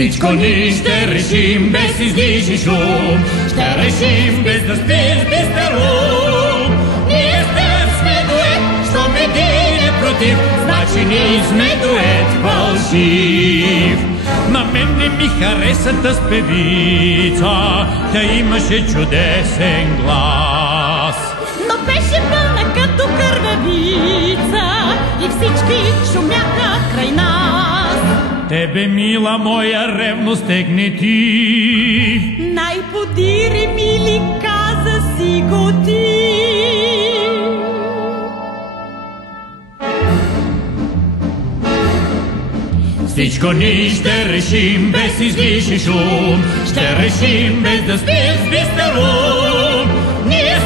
Всичко ние ще решим без излишни шум, ще решим без да спиш, без да рум. Ние сме дует, щом един е против, значи ние сме дует фалшив. На мен не ми хареса тъс певица, тя имаше чудесен глас. Но беше пълна като кървавица и всички шумяха край нас. Тебе, мила моя, ревност тегне ти. Най-подири, мили, каза си го ти. Всичко ние ще решим без излишни шум, ще решим без да спиш, без да рум. Ние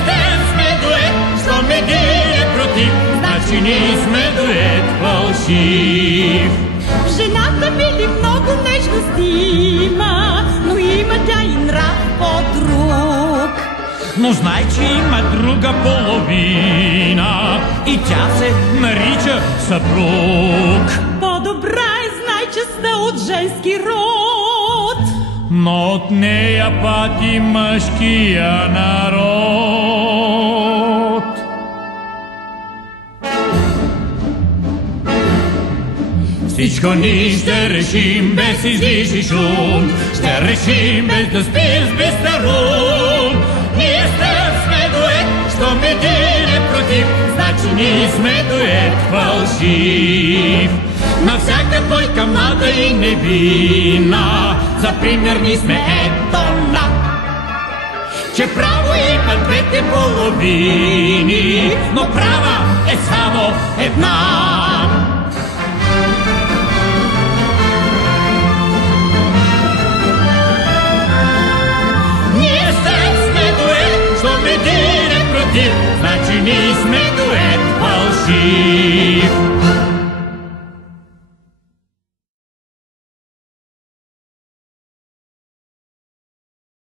сме дует, щом един е против, значи ние сме дует фалшив. Жената мили много нежности има, но има тя и нрав по-друг. Но знай, че има друга половина и тя се нарича съпруг. По-добра е, знай, че сте от женски род, но от нея пати мъжкия народ. Всичко ние ще решим без излишни шум, ще решим без да спиш, без да рум. Ние сме дует, щом един е против, значи ние сме дует фалшив. На всяка двойка млада и невинна, за пример ние сме ето на, че право има двете половини, но права е само една. Ние сме дует, щом един е против, значи ние сме дует фалшив.